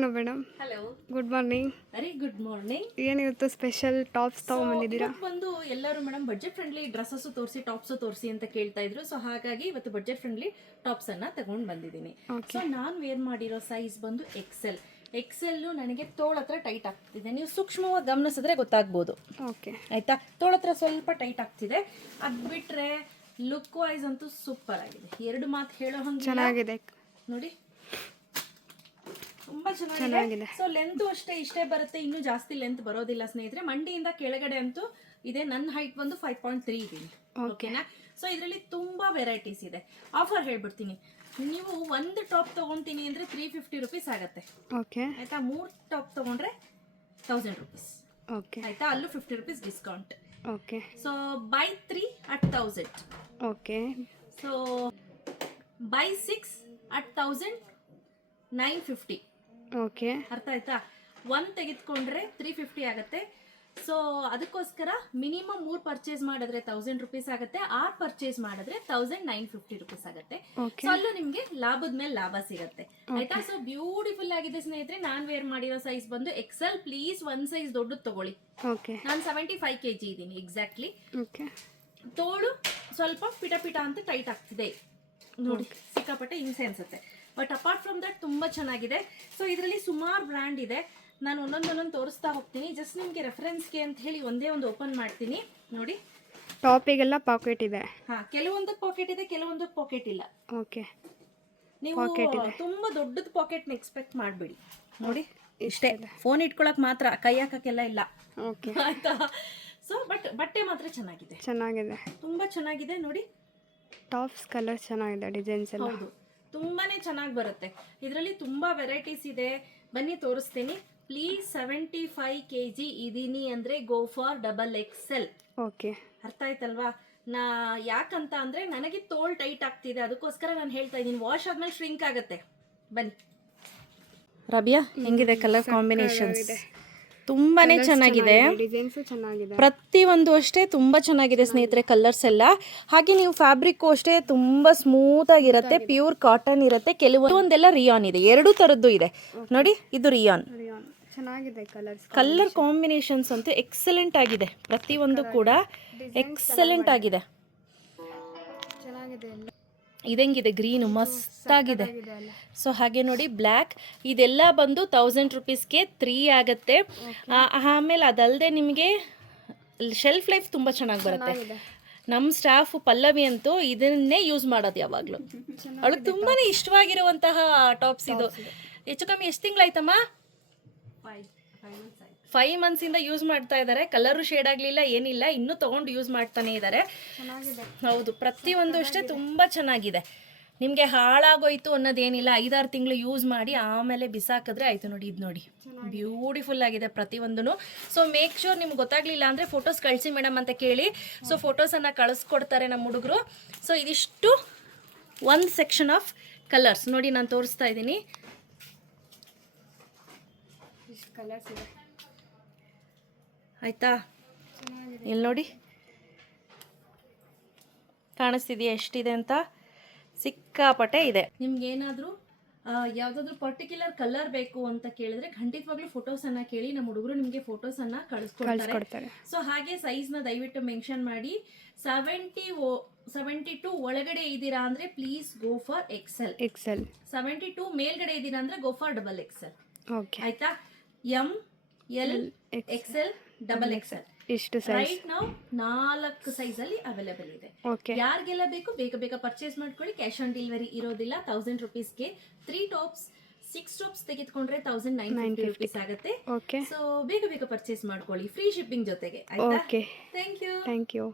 ಅನು madam. Hello, good morning. Very good morning. ಏನಿವತ್ತು special tops ತಗೊಂಡ್ಬಂದಿದ್ದೀರಾ? ಬಂದು ಎಲ್ಲರೂ ಮೇಡಮ್ ಬಡ್ಜೆಟ್ ಫ್ರೆಂಡ್ಲಿ ಡ್ರೆಸ್ಸಸ್ ತೋರಿಸಿ, ಟಾಪ್ಸ್ ತೋರಿಸಿ ಅಂತ ಕೇಳ್ತಾ ಇದ್ರು. ಸೊ ಹಾಗಾಗಿ ಇವತ್ತು ಬಡ್ಜೆಟ್ ಫ್ರೆಂಡ್ಲಿ ಟಾಪ್ಸ್ ಅನ್ನ ತಗೊಂಡ್ ಬಂದಿದ್ದೀನಿ. ಸೊ ನಾನು ವೇರ್ ಮಾಡಿರೋ ಸೈಜ್ ಬಂದು ಎಕ್ಸೆಲ್ ನನಗೆ ತೋಳ ಹತ್ರ ಟೈಟ್ ಆಗ್ತಿದೆ. ನೀವು ಸೂಕ್ಷ್ಮವಾಗಿ ಗಮನಿಸಿದ್ರೆ ಗೊತ್ತಾಗ್ಬೋದು. ಓಕೆ, ಆಯ್ತಾ? ತೋಳ ಹತ್ರ ಸ್ವಲ್ಪ ಟೈಟ್ ಆಗ್ತಿದೆ. ಅದ್ ಬಿಟ್ರೆ ಲುಕ್ ವೈಸ್ ಅಂತೂ ಸೂಪರ್ ಆಗಿದೆ. ಎರಡು ಮಾತು ಹೇಳೋ ಹಂಗೆ ಚೆನ್ನಾಗಿದೆ ನೋಡಿ, ತುಂಬಾ ಚೆನ್ನಾಗಿದೆ. ಸೊ ಲೆಂತ್ ಅಷ್ಟೇ ಇಷ್ಟೇ ಬರುತ್ತೆ, ಇನ್ನೂ ಜಾಸ್ತಿ ಲೆಂತ್ ಬರೋದಿಲ್ಲ ಸ್ನೇಹಿತರೆ. ಮಂಡಿಯಿಂದ ಕೆಳಗಡೆ ಅಂತೂ ಇದೆ. ನನ್ನ ಹೈಟ್ ಬಂದು 5.3 ಇದೀನಿ. ಓಕೆನಾ? ಸೊ ಇದರಲ್ಲಿ ತುಂಬಾ ವೆರೈಟೀಸ್ ಇದೆ. ಆಫರ್ ಹೇಳ್ಬಿಡ್ತೀನಿ, ನೀವು ಒಂದು ಟಾಪ್ ತಗೊಂತೀನಿ ಅಂದ್ರೆ 350 ರುಪೀಸ್ ಆಗುತ್ತೆ. ಓಕೆ, ಆಯ್ತಾ? 3 ಟಾಪ್ ತಗೊಂಡ್ರೆ 1000 ರುಪೀಸ್. ಓಕೆ, ಆಯ್ತಾ? ಅಲ್ಲೂ 50 rupees discount. Okay. So by 3 at 1000. Okay. So by 6 at 1950. Okay, ಅರ್ಥ ಆಯ್ತಾ? 1 ತೆಗೆದುಕೊಂಡ್ರೆ 350 ಆಗುತ್ತೆ. ಸೊ ಅದಕ್ಕೋಸ್ಕರ ಮಿನಿಮಮ್ 3 ಪರ್ಚೇಸ್ ಮಾಡಿದ್ರೆ 1000 ರುಪೀಸ್ ಆಗುತ್ತೆ. 6 ಪರ್ಚೇಸ್ ಮಾಡಿದ್ರೆ 1950 ರುಪೀಸ್ ಆಗುತ್ತೆ. ಸೊ ಅಲ್ಲೂ ನಿಮ್ಗೆ ಲಾಭದ ಮೇಲೆ ಲಾಭ ಸಿಗುತ್ತೆ. ಆಯ್ತಾ? ಸೊ ಬ್ಯೂಟಿಫುಲ್ ಆಗಿದೆ ಸ್ನೇಹಿತರೆ. ನಾನ್ ವೇರ್ ಮಾಡಿರೋ ಸೈಜ್ ಬಂದು ಎಕ್ಸೆಲ್. ಪ್ಲೀಸ್ ಒಂದ್ ಸೈಜ್ ದೊಡ್ಡದು ತಗೊಳ್ಳಿ. ಓಕೆ. ನಾನು 75 kg ಇದ್ದೀನಿ ಎಕ್ಸಾಕ್ಟ್ಲಿ. ಓಕೆ. ತೋಳು ಸ್ವಲ್ಪ ಪಿಟ ಅಂತ ಟೈಟ್ ಆಗ್ತಿದೆ ನೋಡಿ, ಸಿಕ್ಕಾಪಟ್ಟೆ ಹಿಂಸೆ ಅನ್ಸುತ್ತೆ. ಬಟ್ ಅಪಾರ್ಟ್ ಫ್ರಮ್ ದಟ್ ತುಂಬಾ ಚೆನ್ನಾಗಿದೆ. ಸೊ ಇದರಲ್ಲಿ ಸುಮಾರು ಬ್ರ್ಯಾಂಡ್ ಇದೆ. ನಾನು ಒಂದೊಂದು ತೋರಿಸ್ತಾ ಹೋಗ್ತೀನಿ. ಜಸ್ಟ್ ನಿಮ್ಗೆ ರೆಫರೆನ್ಸ್ಗೆ ಅಂತ ಹೇಳಿ ಒಂದೇ ಒಂದು ಓಪನ್ ಮಾಡ್ತೀನಿ ನೋಡಿ. ಟಾಪಿಗೆಲ್ಲ ಪಾಕೆಟ್ ಇದೆ. ಹಾ, ಕೆಲವೊಂದು ಪಾಕೆಟ್ ಇದೆ, ಕೆಲವೊಂದು ಪಾಕೆಟ್ ಇಲ್ಲ. ಓಕೆ. ನೀವು ತುಂಬಾ ದೊಡ್ಡದು ಪಾಕೆಟ್ನ ಎಕ್ಸ್ಪೆಕ್ಟ್ ಮಾಡಬೇಡಿ. ನೋಡಿ ಇಷ್ಟೇ, ಫೋನ್ ಇಟ್ಕೊಳಕ್ ಮಾತ್ರ, ಕೈ ಹಾಕಕ್ಕೆಲ್ಲ ಇಲ್ಲ. ಓಕೆ, ಆಯ್ತಾ? ಸೊ ಬಟ್ಟೆ ಮಾತ್ರ ಚೆನ್ನಾಗಿದೆ, ತುಂಬಾ ಚೆನ್ನಾಗಿದೆ ನೋಡಿ. ಟಾಪ್ಸ್ ಕಲರ್ ಚೆನ್ನಾಗಿದೆ, ಡಿಸೈನ್ಸ್ ಎಲ್ಲ ಹೌದು, ತುಂಬಾನೇ ಚೆನ್ನಾಗಿ ಬರುತ್ತೆ. ಇದರಲ್ಲಿ ತುಂಬಾ ವೆರೈಟೀಸ್ ಇದೆ. ಬನ್ನಿ ತೋರಿಸ್ತೀನಿ. ಪ್ಲೀಸ್ 75 kg ಇದೀನಿ ಅಂದ್ರೆ ಗೋ ಫಾರ್ XXL. ಓಕೆ, ಅರ್ಥ ಆಯ್ತಲ್ವಾ? ಯಾಕಂತ ಅಂದ್ರೆ ನನಗೆ ತೋಲ್ ಟೈಟ್ ಆಗ್ತಿದೆ, ಅದಕ್ಕೋಸ್ಕರ ನಾನು ಹೇಳ್ತಾ ಇದ್ದೀನಿ. ವಾಶ್ ಆದ್ಮೇಲೆ ಶ್ರಿಂಕ್ ಆಗುತ್ತೆ. ಬನ್ನಿ. ರಬಿಯಾ, ಹೆಂಗಿದೆ ಕಲರ್ ಕಾಂಬಿನೇಷನ್ಸ್? ತುಂಬಾನೇ ಚೆನ್ನಾಗಿದೆ. ಪ್ರತಿಯೊಂದು ಅಷ್ಟೇ ತುಂಬಾ ಚೆನ್ನಾಗಿದೆ ಸ್ನೇಹಿತರೆ, ಕಲರ್ಸ್ ಎಲ್ಲ. ಹಾಗೆ ನೀವು ಫ್ಯಾಬ್ರಿಕ್ ಅಷ್ಟೇ ತುಂಬಾ ಸ್ಮೂತ್ ಆಗಿರುತ್ತೆ, ಪ್ಯೂರ್ ಕಾಟನ್ ಇರುತ್ತೆ. ಕೆಲವೊಂದೆಲ್ಲ ರಿಯಾನ್ ಇದೆ, ಎರಡು ತರದ್ದು ಇದೆ ನೋಡಿ. ಇದು ರಿಯಾನ್ ಚೆನ್ನಾಗಿದೆ. ಕಲರ್ ಕಾಂಬಿನೇಷನ್ಸ್ ಅಂತೂ ಎಕ್ಸಲೆಂಟ್ ಆಗಿದೆ. ಪ್ರತಿಯೊಂದು ಕೂಡ ಎಕ್ಸಲೆಂಟ್ ಆಗಿದೆ. ಇದಂಗಿದೆ ಗ್ರೀನು, ಮಸ್ತಾಗಿದೆ. ಸೊ ಹಾಗೆ ನೋಡಿ ಬ್ಲ್ಯಾಕ್, ಇದೆಲ್ಲ ಬಂದು 1000 ರುಪೀಸ್ಗೆ 3 ಆಗುತ್ತೆ. ಆಮೇಲೆ ಅದಲ್ಲದೆ ನಿಮಗೆ ಶೆಲ್ಫ್ ಲೈಫ್ ತುಂಬ ಚೆನ್ನಾಗಿ ಬರುತ್ತೆ. ನಮ್ಮ ಸ್ಟಾಫ್ ಪಲ್ಲವಿ ಅಂತೂ ಇದನ್ನೇ ಯೂಸ್ ಮಾಡೋದು ಯಾವಾಗಲೂ. ಅವಳಿಗೆ ತುಂಬಾ ಇಷ್ಟವಾಗಿರುವಂತಹ ಟಾಪ್ಸ್ ಇದು. ಹೆಚ್ಚು ಕಮ್ಮಿ ಎಷ್ಟು ತಿಂಗಳಾಯ್ತಮ್ಮ? 5 ಮಂತ್ಸಿಂದ ಯೂಸ್ ಮಾಡ್ತಾ ಇದ್ದಾರೆ. ಕಲರು ಶೇಡ್ ಆಗಲಿಲ್ಲ, ಏನಿಲ್ಲ, ಇನ್ನೂ ತೊಗೊಂಡು ಯೂಸ್ ಮಾಡ್ತಾನೆ ಇದ್ದಾರೆ. ಹೌದು, ಪ್ರತಿಯೊಂದು ಅಷ್ಟೇ ತುಂಬ ಚೆನ್ನಾಗಿದೆ. ನಿಮಗೆ ಹಾಳಾಗೋಯ್ತು ಅನ್ನೋದೇನಿಲ್ಲ. 5-6 ತಿಂಗಳು ಯೂಸ್ ಮಾಡಿ ಆಮೇಲೆ ಬಿಸಾಕಿದ್ರೆ ಆಯಿತು. ನೋಡಿ, ಇದು ನೋಡಿ, ಬ್ಯೂಟಿಫುಲ್ ಆಗಿದೆ ಪ್ರತಿಯೊಂದೂ. ಸೊ ಮೇಕ್ ಶೋರ್ ನಿಮ್ಗೆ ಗೊತ್ತಾಗಲಿಲ್ಲ ಅಂದರೆ ಫೋಟೋಸ್ ಕಳಿಸಿ ಮೇಡಮ್ ಅಂತ ಕೇಳಿ. ಸೊ ಫೋಟೋಸನ್ನು ಕಳಿಸ್ಕೊಡ್ತಾರೆ ನಮ್ಮ ಹುಡುಗರು. ಸೊ ಇದಿಷ್ಟು ಒಂದು ಸೆಕ್ಷನ್ ಆಫ್ ಕಲರ್ಸ್ ನೋಡಿ, ನಾನು ತೋರಿಸ್ತಾ ಇದ್ದೀನಿ. ಕಲರ್ಸ್ ಇದೆ ಆಯ್ತಾ? ಇಲ್ಲಿ ನೋಡಿ, ಕಾಣಿಸ್ತಿದೆಯಾ ಎಷ್ಟಿದೆ ಅಂತ? ಸಿಕ್ಕಾಪಟ್ಟೆ ಇದೆ. ನಿಮ್ಗೆ ಏನಾದರೂ ಯಾವುದಾದ್ರೂ ಪರ್ಟಿಕ್ಯುಲರ್ ಕಲರ್ ಬೇಕು ಅಂತ ಕೇಳಿದ್ರೆ ಖಂಡಿತವಾಗ್ಲೂ ಫೋಟೋಸನ್ನು ಕೇಳಿ, ನಮ್ಮ ಹುಡುಗರು ನಿಮಗೆ ಫೋಟೋಸನ್ನು ಕಳಿಸ್ಕೊಡ್ತಾರೆ. ಸೊ ಹಾಗೆ ಸೈಜ್ನ ದಯವಿಟ್ಟು ಮೆನ್ಷನ್ ಮಾಡಿ. 72 ಒಳಗಡೆ ಇದ್ದೀರಾ ಅಂದರೆ ಪ್ಲೀಸ್ ಗೋ ಫಾರ್ ಎಕ್ಸೆಲ್. 72 ಮೇಲ್ಗಡೆ ಇದ್ದೀರಾ ಅಂದರೆ ಗೋ ಫಾರ್ XXL. ಆಯ್ತಾ? ML XL XXL ಇಷ್ಟು ರೈಟ್ ನಾವು 4 ಸೈಜ್ ಅಲ್ಲಿ ಅವೈಲೇಬಲ್ ಇದೆ. ಯಾರಿಗೆಲ್ಲ ಬೇಕು ಬೇಗ ಪರ್ಚೇಸ್ ಮಾಡ್ಕೊಳ್ಳಿ. ಕ್ಯಾಶ್ ಆನ್ ಡೆಲಿವರಿ ಇರೋದಿಲ್ಲ. 1000 ರುಪೀಸ್ಗೆ 3 ಟಾಪ್ಸ್ 6 ಟಾಪ್ಸ್ ತೆಗೆದುಕೊಂಡ್ರೆ 1950 ರುಪೀಸ್ ಆಗುತ್ತೆ. ಸೊ ಬೇಗ ಪರ್ಚೇಸ್ ಮಾಡ್ಕೊಳ್ಳಿ, ಫ್ರೀ ಶಿಪ್ಪಿಂಗ್ ಜೊತೆಗೆ. ಆಯ್ತಾ? Thank you.